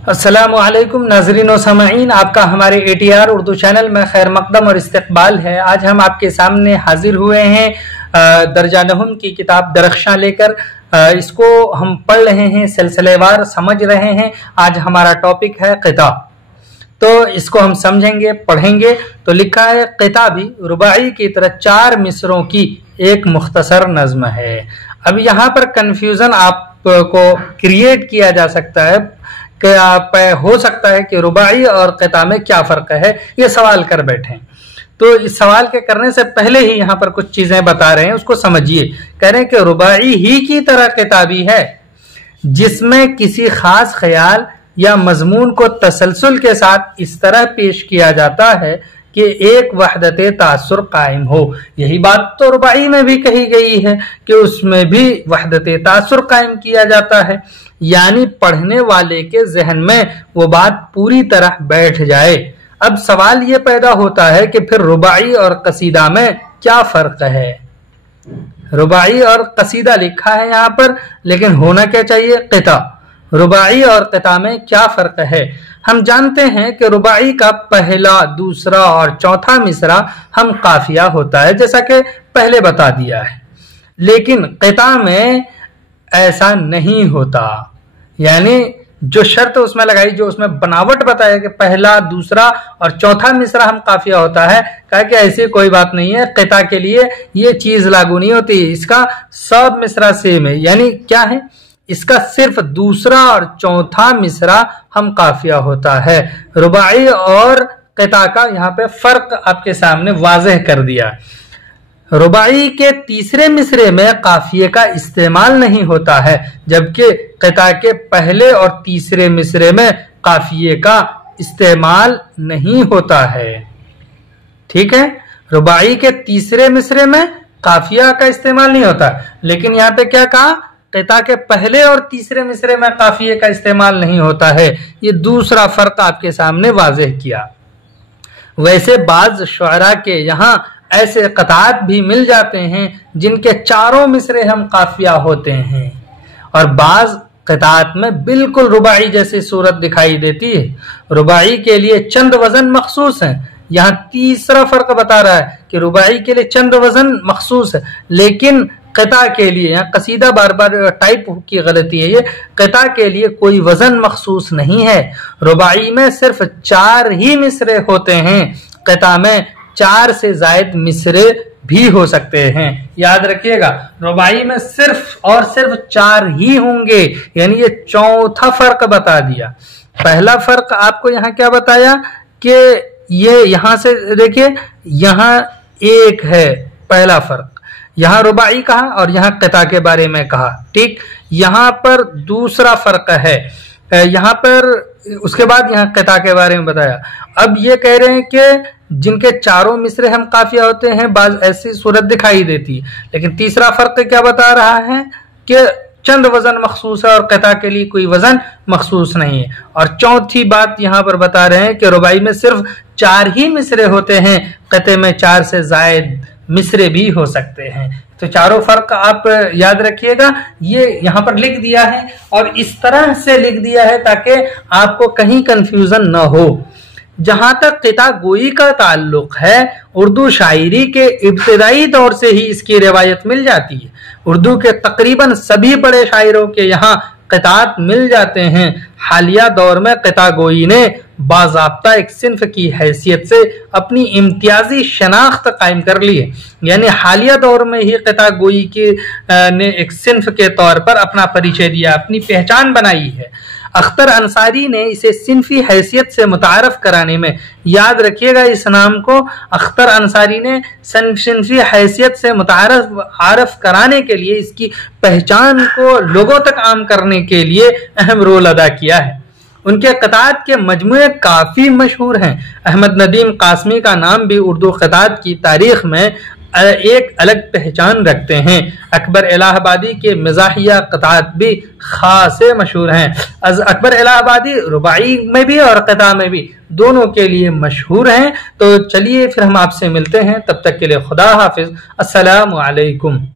अस्सलामु अलैकुम नाज़रीन व सामईन, आपका हमारे ATR उर्दू चैनल में खैर मकदम और इस्तकबाल है। आज हम आपके सामने हाजिर हुए हैं दर्जा नहुम की किताब दरख्शां लेकर। इसको हम पढ़ रहे हैं, सिलसिलेवार समझ रहे हैं। आज हमारा टॉपिक है क़िता, तो इसको हम समझेंगे, पढ़ेंगे। तो लिखा है, क़िता भी रुबाई की तरह 4 मिसरों की एक मुख्तसर नज़्म है। अब यहाँ पर कन्फ्यूज़न आपको क्रिएट किया जा सकता है कि आप हो सकता है कि रुबाई और क़िता में क्या फ़र्क है, ये सवाल कर बैठे। तो इस सवाल के करने से पहले ही यहाँ पर कुछ चीज़ें बता रहे हैं, उसको समझिए। कह रहे हैं कि रुबाई ही की तरह क़िता भी है जिसमें किसी ख़ास ख्याल या मजमून को तसलसल के साथ इस तरह पेश किया जाता है कि एक वहदत तासुर कायम हो। यही बात तो रुबाई में भी कही गई है कि उसमें भी वहदत तासुर कायम किया जाता है, यानी पढ़ने वाले के जहन में वो बात पूरी तरह बैठ जाए। अब सवाल ये पैदा होता है कि फिर रुबाई और कसीदा में क्या फर्क है। रुबाई और कसीदा लिखा है यहाँ पर, लेकिन होना क्या चाहिए, क़िता। रुबाई और क़िता में क्या फ़र्क है। हम जानते हैं कि रुबाई का पहला, दूसरा और चौथा मिसरा हम काफिया होता है, जैसा कि पहले बता दिया है। लेकिन क़िता में ऐसा नहीं होता, यानी जो शर्त उसमें लगाई, जो उसमें बनावट बताया कि पहला, दूसरा और चौथा मिसरा हम काफिया होता है, कहा कि ऐसी कोई बात नहीं है। क़िता के लिए ये चीज लागू नहीं होती, इसका सब मिसरा सेम है। यानी क्या है, इसका सिर्फ दूसरा और चौथा मिसरा हम काफिया होता है। रुबाई और क़िता का यहाँ पे फर्क आपके सामने वाज़ेह कर दिया। रुबाई के तीसरे मिसरे में काफिये का इस्तेमाल नहीं होता है, जबकि क़िता के पहले और तीसरे मिसरे में काफिये का इस्तेमाल नहीं होता है। ठीक है, रुबाई के तीसरे मिसरे में काफिया का इस्तेमाल नहीं होता, लेकिन यहाँ पे क्या कहा, क़िता के पहले और तीसरे मिसरे में काफिये का इस्तेमाल नहीं होता है। ये दूसरा फर्क आपके सामने वाज़ेह किया। वैसे बाज़ शुअरा के यहाँ ऐसे क़तात भी मिल जाते हैं जिनके चारों मिसरे हम काफिया होते हैं, और बाज़ क़तात में बिल्कुल रुबाई जैसी सूरत दिखाई देती है। रुबाई के लिए चंद वज़न मखसूस हैं। यहाँ तीसरा फर्क बता रहा है कि रुबाई के लिए चंद वज़न मखसूस है, लेकिन क़िता के लिए, यहाँ कसीदा बार बार टाइप की गलती है, ये क़िता के लिए कोई वज़न मखसूस नहीं है। रुबाई में सिर्फ 4 ही मिसरे होते हैं, क़िता में 4 से ज़ायद मिसरे भी हो सकते हैं। याद रखिएगा, रुबाई में सिर्फ और सिर्फ 4 ही होंगे, यानी ये चौथा फर्क बता दिया। पहला फर्क आपको यहाँ क्या बताया कि ये यहाँ से देखिए, यहाँ एक है पहला फर्क, यहाँ रुबाई कहा और यहाँ क़िता के बारे में कहा। ठीक, यहाँ पर दूसरा फर्क है, यहाँ पर उसके बाद यहाँ क़िता के बारे में बताया। अब ये कह रहे हैं कि जिनके चारों मिसरे हम काफिया होते हैं, बाज़ ऐसी सूरत दिखाई देती है, लेकिन तीसरा फर्क क्या बता रहा है कि चंद वज़न मखसूस है और क़िता के लिए कोई वज़न मखसूस नहीं है। और चौथी बात यहाँ पर बता रहे हैं कि रुबाई में सिर्फ 4 ही मिसरे होते हैं, क़िते में 4 से ज़ायद मिसरे भी हो सकते हैं। तो चारों फर्क आप याद रखिएगा, ये यहाँ पर लिख दिया है, और इस तरह से लिख दिया है ताकि आपको कहीं कंफ्यूजन न हो। जहां तक क़िता गोई का ताल्लुक है, उर्दू शायरी के इब्तिदाई दौर से ही इसकी रिवायत मिल जाती है। उर्दू के तकरीबन सभी बड़े शायरों के यहाँ क़ितात मिल जाते हैं। हालिया दौर में क़िता गोई ने बाज़ाब्ता एक सिन्फ की हैसियत से अपनी इम्तियाजी शनाख्त कायम कर ली है, यानी हालिया दौर में ही क़िता गोई की ने एक सिन्फ के तौर पर अपना परिचय दिया, अपनी पहचान बनाई है। अख्तर अंसारी ने इसे सिन्फी हैसियत से मुतारफ कराने में, याद रखिएगा इस नाम को, अख्तर अंसारी ने सिन्फी हैसियत से मुतारफ कराने के लिए, इसकी पहचान को लोगों तक आम करने के लिए अहम रोल अदा किया है। उनके क़ितात के मजमूए काफ़ी मशहूर हैं। अहमद नदीम कासमी का नाम भी उर्दू क़ितात की तारीख़ में एक अलग पहचान रखते हैं। अकबर इलाहाबादी के मिज़ाहिया क़ितात भी खासे मशहूर हैं। अकबर इलाहाबादी रुबाई में भी और क़िता में भी दोनों के लिए मशहूर हैं। तो चलिए फिर हम आपसे मिलते हैं, तब तक के लिए खुदा हाफिज़, अस्सलामु अलैकुम।